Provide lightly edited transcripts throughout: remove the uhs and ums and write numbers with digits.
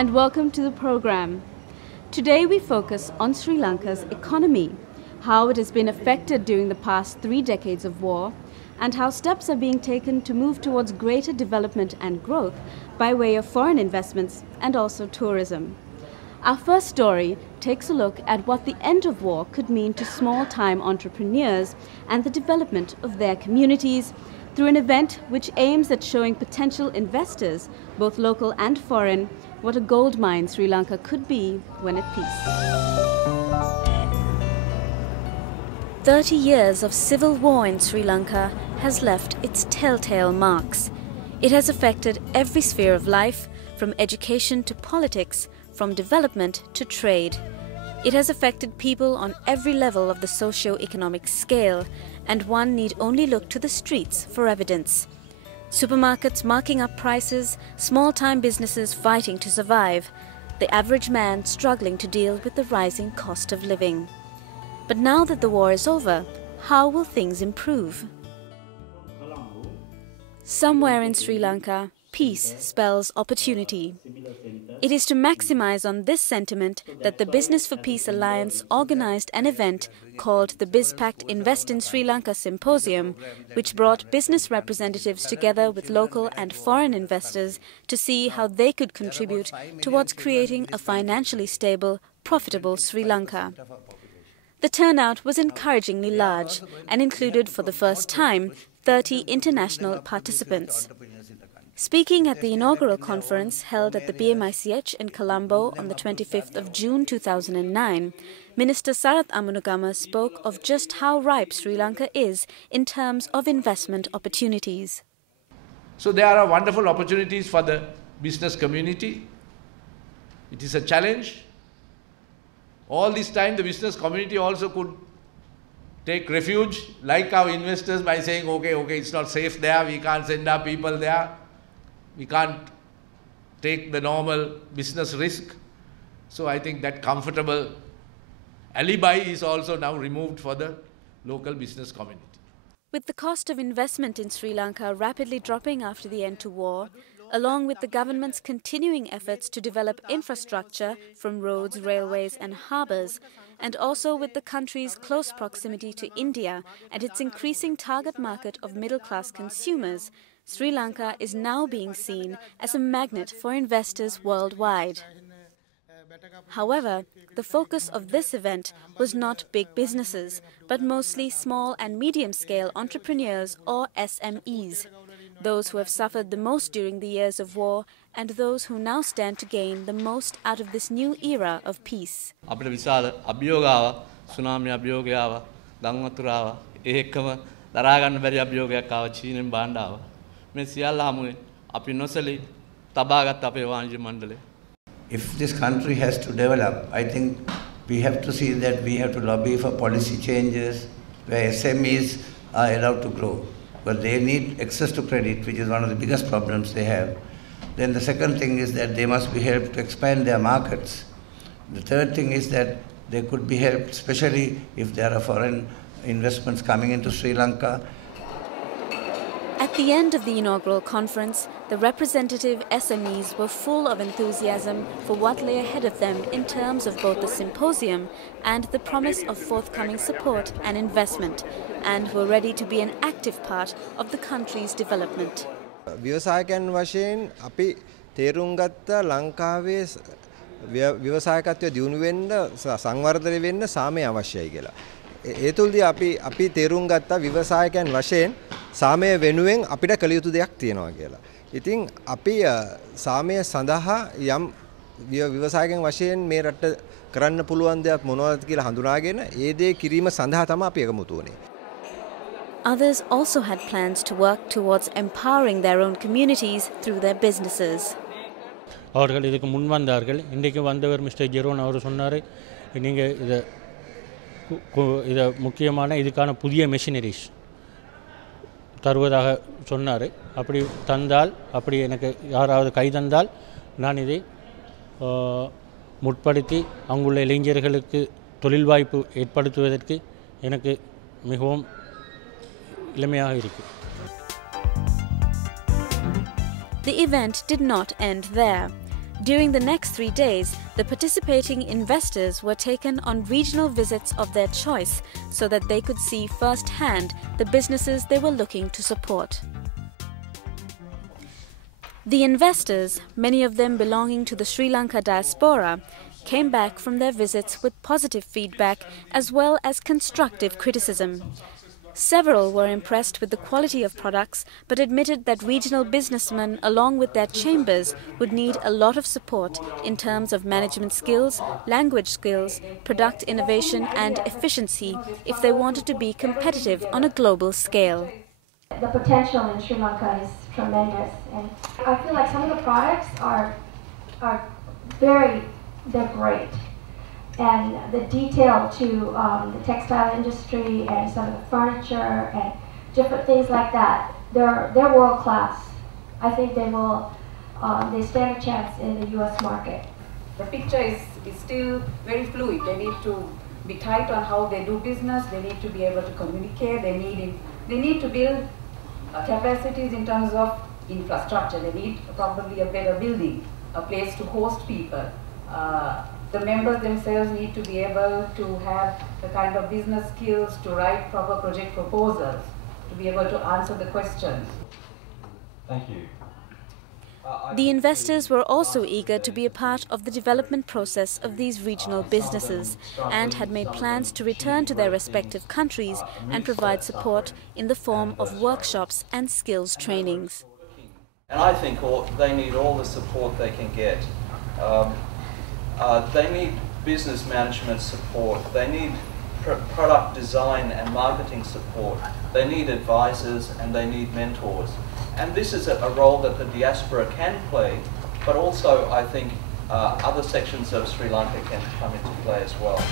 and welcome to the program. Today we focus on Sri Lanka's economy, how it has been affected during the past 3 decades of war, and how steps are being taken to move towards greater development and growth by way of foreign investments and also tourism. Our first story takes a look at what the end of war could mean to small-time entrepreneurs and the development of their communities through an event which aims at showing potential investors, both local and foreign, what a gold mine Sri Lanka could be when at peace. 30 years of civil war in Sri Lanka has left its telltale marks. It has affected every sphere of life, from education to politics, from development to trade. It has affected people on every level of the socio-economic scale, and one need only look to the streets for evidence. Supermarkets marking up prices, small-time businesses fighting to survive, the average man struggling to deal with the rising cost of living. But now that the war is over, how will things improve? Somewhere in Sri Lanka, peace spells opportunity. It is to maximize on this sentiment that the Business for Peace Alliance organized an event called the BizPact Invest in Sri Lanka Symposium, which brought business representatives together with local and foreign investors to see how they could contribute towards creating a financially stable, profitable Sri Lanka. The turnout was encouragingly large and included for the first time 30 international participants. Speaking at the inaugural conference held at the BMICH in Colombo on the 25th of June 2009, Minister Sarath Amunagama spoke of just how ripe Sri Lanka is in terms of investment opportunities. So there are wonderful opportunities for the business community. It is a challenge. All this time the business community also could take refuge, like our investors, by saying, okay, it's not safe there, we can't send our people there, we can't take the normal business risk. So I think that comfortable alibi is also now removed for the local business community. With the cost of investment in Sri Lanka rapidly dropping after the end to war, along with the government's continuing efforts to develop infrastructure from roads, railways and harbours, and also with the country's close proximity to India and its increasing target market of middle-class consumers, Sri Lanka is now being seen as a magnet for investors worldwide. However, the focus of this event was not big businesses, but mostly small and medium-scale entrepreneurs or SMEs, those who have suffered the most during the years of war and those who now stand to gain the most out of this new era of peace. අපිට විශාල අභියෝගාව tsunami අභියෝගය ආවා ගම් වතුර ආවා ඒකම දරා ගන්න බැරි අභියෝගයක් ආවා චීනෙන් බාණ්ඩ ආවා මේ සියල්ල හැමුවේ අපි නොසලී තබාගත් අපේ වාණිජ්‍ය මණ්ඩලය. If this country has to develop, I think we have to see that we have to lobby for policy changes where SMEs are allowed to grow, but they need access to credit, which is one of the biggest problems they have. Then the second thing is that they must be helped to expand their markets. The third thing is that they could be helped, especially if there are foreign investments coming into Sri Lanka. At the end of the inaugural conference, the representative SMEs were full of enthusiasm for what lay ahead of them in terms of both the symposium and the promise of forthcoming support and investment, and were ready to be an active part of the country's development. ව්‍යවසායකයන් වශයෙන් අපි තේරුම් ගත්ත ලංකාවේ ව්‍යවසායකත්වය දියුණු වෙන්න සංවර්ධනය වෙන්න සාමය අවශ්‍යයි කියලා. ඒ තුලදී අපි තේරුම් ගත්ත ව්‍යවසායකයන් වශයෙන් සාමය වෙනුවෙන් අපිට කළ යුතු දෙයක් තියෙනවා කියලා. ඉතින් අපි සාමය සඳහා යම් ව්‍යවසායකයන් වශයෙන් මේ රට කරන්න පුළුවන් දේක් මොනවද කියලා හඳුනාගෙන ඒ දේ කිරීම සඳහා තමයි අපි එකමුතු වුනේ. Others also had plans to work towards empowering their own communities through their businesses. அவர்கள் இதுக்கு முன் வந்தார்கள். இன்றைக்கு வந்தவர் மிஸ்டர் ஜெரோன் அவர் சொன்னார், நீங்கள் இதை முக்கியமான இதுக்கான புதிய மெஷினரிஸ் தருவதாக சொன்னார். அப்படி தந்தால், அப்படி எனக்கு யாராவது கை தந்தால் நான் இதை முற்படுத்தி அங்குள்ள இளைஞர்களுக்கு தொழில் வாய்ப்பு ஏற்படுத்துவதற்கு எனக்கு மிகவும் எளிமையாக இருக்கும். The event did not end there. During the next 3 days, the participating investors were taken on regional visits of their choice so that they could see firsthand the businesses they were looking to support. The investors, many of them belonging to the Sri Lanka diaspora, came back from their visits with positive feedback as well as constructive criticism. Several were impressed with the quality of products but admitted that regional businessmen along with their chambers would need a lot of support in terms of management skills, language skills, product innovation and efficiency if they wanted to be competitive on a global scale. The potential in Sri Lanka is tremendous, and I feel like some of the products are they're great. And the detail to the textile industry and some of the furniture and different things like that, they're world class. I think they stand a chance in the U.S. market. The picture is still very fluid. They need to be tight on how they do business. They need to be able to communicate. They need to build capacities in terms of infrastructure. They need probably a better building, a place to host people. The members themselves need to be able to have the kind of business skills to write proper project proposals, to be able to answer the questions. Thank you. The investors were also eager to be a part of the development process of these regional businesses and had made plans to return to their respective countries and provide support in the form of workshops and skills trainings. And I think they need all the support they can get. They need business management support, they need product design and marketing support, they need advisors and they need mentors. And this is a role that the diaspora can play, but also I think other sections of Sri Lanka can come into play as well.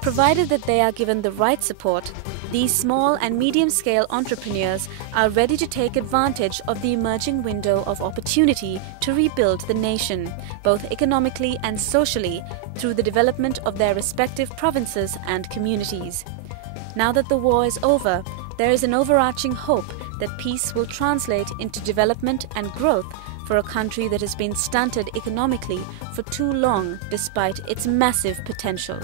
Provided that they are given the right support, these small and medium-scale entrepreneurs are ready to take advantage of the emerging window of opportunity to rebuild the nation, both economically and socially, through the development of their respective provinces and communities. Now that the war is over, there is an overarching hope that peace will translate into development and growth for a country that has been stunted economically for too long despite its massive potential.